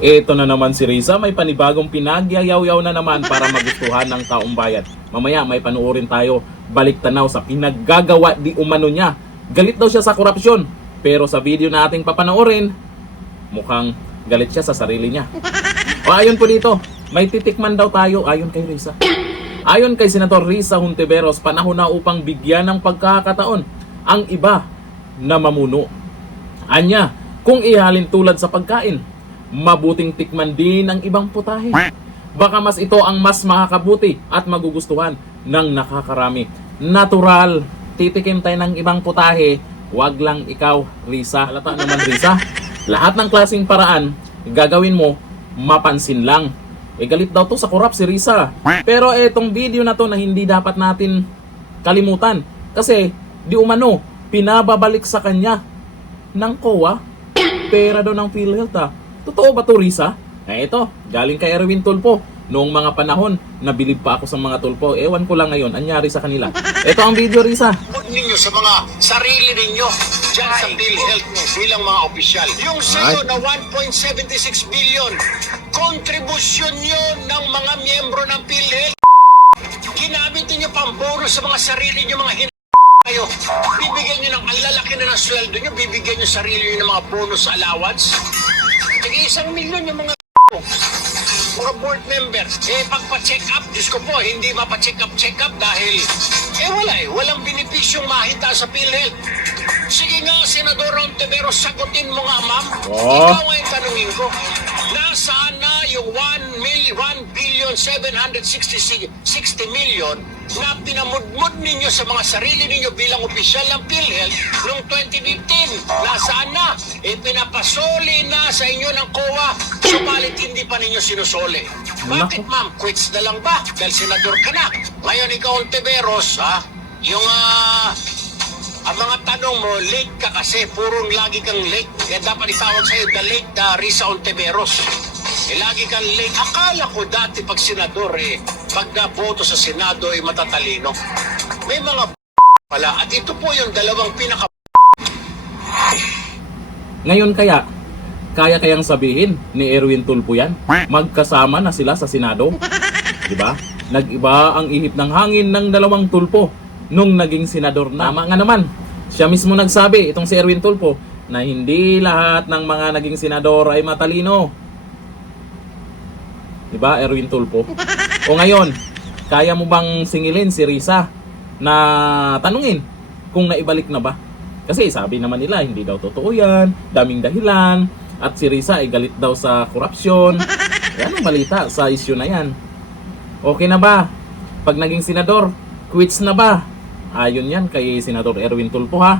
Eto na naman si Risa, may panibagong pinagyayaw-yaw na naman para magustuhan ng taong bayan. Mamaya may panuorin tayo, balik tanaw sa pinaggagawa di umano niya. Galit daw siya sa korupsyon, pero sa video na ating papanoorin, mukhang galit siya sa sarili niya. O ayon po dito, may titikman daw tayo ayon kay Risa. Ayon kay Senator Risa Hontiveros, panahon na upang bigyan ng pagkakataon ang iba na mamuno. Anya, kung ihalin tulad sa pagkain, mabuting tikman din ang ibang putahe. Baka mas ito ang mas makakabuti at magugustuhan ng nakakarami. Natural, titikim tayo ng ibang putahe, wag lang ikaw, Risa. Halata naman, Risa. Lahat ng klaseng paraan, gagawin mo, mapansin lang. Galit daw to sa korap si Risa. Pero etong video na to na hindi dapat natin kalimutan. Kasi di umano, pinababalik sa kanya ng COA, pera daw ng PhilHealth ha. Totoo ba to, Risa? Ito, galing kay Erwin Tulfo. Noong mga panahon, nabilib pa ako sa mga Tulfo. Ewan ko lang ngayon, anyari sa kanila. Ito ang video, Risa. Ninyo sa mga sarili ninyo dyan sa PhilHealth bilang mga opisyal. Yung sa'yo na 1.76 billion, kontribusyon nyo ng mga miyembro ng PhilHealth. Ginamit niyo pang bonus sa mga sarili nyo, mga kayo. Bibigyan nyo ng ang lalaki na ng sweldo nyo, bibigyan nyo sarili nyo ng mga bonus allowance. Sige, 1 milyon yung mga board members. Pagpa-check up, Diyos ko po, hindi mapa-check up dahil, walang benepisyong mahita sa PhilHealth. Sige nga, Senador Hontiveros, sagutin mo nga, ma'am. Ikaw ang tanungin ko. Nasaan na yung 1,760 million na pinamudmud ninyo sa mga sarili ninyo bilang opisyal ng PhilHealth noong 2015? Nasaan na? Pinapasoli na sa inyo ng COA, subalit hindi pa ninyo sinusoli. Bakit, ma'am? Quits na lang ba? Dahil senador ka na. Ngayon, ikaw, Hontiveros, yung ang mga tanong mo, late ka kasi, purong lagi kang late. Kaya dapat itawag sa'yo, the late Risa Hontiveros. Lagi kang late. Akala ko dati pag senador, pag naboto sa Senado, matatalino. May mga pala. At ito po yung dalawang pinaka... Ngayon kaya kayang sabihin ni Erwin Tulfo yan? Magkasama na sila sa Senado? Diba? Nag-iba ang ihip ng hangin ng dalawang Tulfo nung naging senador na. Tama nga naman, siya mismo nagsabi, itong si Erwin Tulfo, na hindi lahat ng mga naging senador ay matalino. Diba, Erwin Tulfo? O ngayon, kaya mo bang singilin si Risa na tanungin kung naibalik na ba? Kasi sabi naman nila, hindi daw totoo yan, daming dahilan, at si Risa ay galit daw sa korupsyon. Yan ang balita sa issue na yan. Okay na ba? Pag naging senador, quits na ba? Ayon yan kay Senador Erwin Tulfo ha.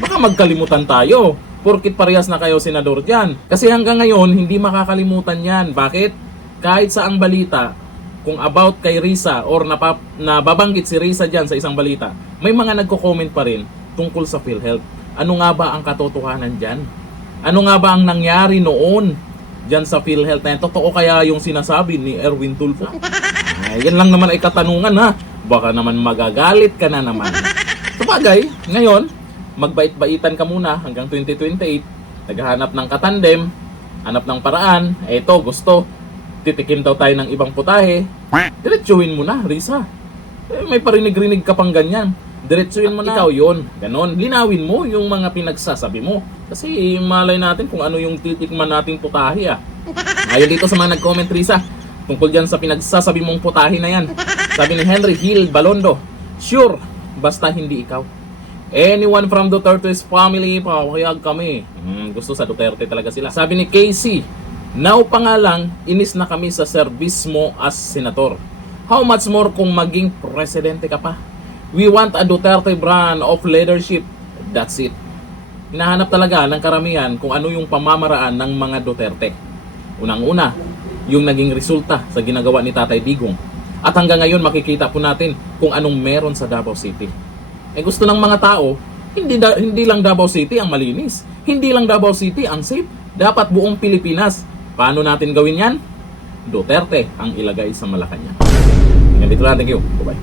Baka magkalimutan tayo, porkit parehas na kayo senador dyan. Kasi hanggang ngayon, hindi makakalimutan yan. Bakit? Kahit sa ang balita, kung about kay Risa or nababanggit si Risa dyan sa isang balita, may mga nagko-comment pa rin tungkol sa PhilHealth. Ano nga ba ang katotohanan dyan? Ano nga ba ang nangyari noon dyan sa PhilHealth na yan? Totoo kaya yung sinasabi ni Erwin Tulfo? Yan lang naman ay katanungan ha. Baka naman magagalit ka na naman. Sabagay, ngayon, magbait-baitan ka muna hanggang 2028. Naghahanap ng katandem, hanap ng paraan. Eto, gusto. Titikim daw tayo ng ibang putahe. Diretsuhin mo na, Risa. May parinig-rinig ka pang ganyan. Diretsuhin mo na. Ikaw yun. Ganon. Linawin mo yung mga pinagsasabi mo. Kasi malay natin kung ano yung titikman nating putahe Ngayon dito sa mga nag-comment, Risa, tungkol dyan sa pinagsasabi mong putahe na yan. Sabi ni Henry Hill Balondo, sure, basta hindi ikaw. Anyone from Duterte's family, pakakayag kami. Gusto sa Duterte talaga sila. Sabi ni Casey, now pa nga lang, inis na kami sa service mo as senator. How much more kung maging presidente ka pa? We want a Duterte brand of leadership. That's it. Hinahanap talaga ng karamihan kung ano yung pamamaraan ng mga Duterte. Unang-una, yung naging resulta sa ginagawa ni Tatay Digong. At hanggang ngayon makikita po natin kung anong meron sa Davao City. Gusto ng mga tao, hindi lang Davao City ang malinis. Hindi lang Davao City ang safe. Dapat buong Pilipinas. Paano natin gawin yan? Duterte ang ilagay sa Malacanang. Hanggang dito lang. Thank you. Bye-bye.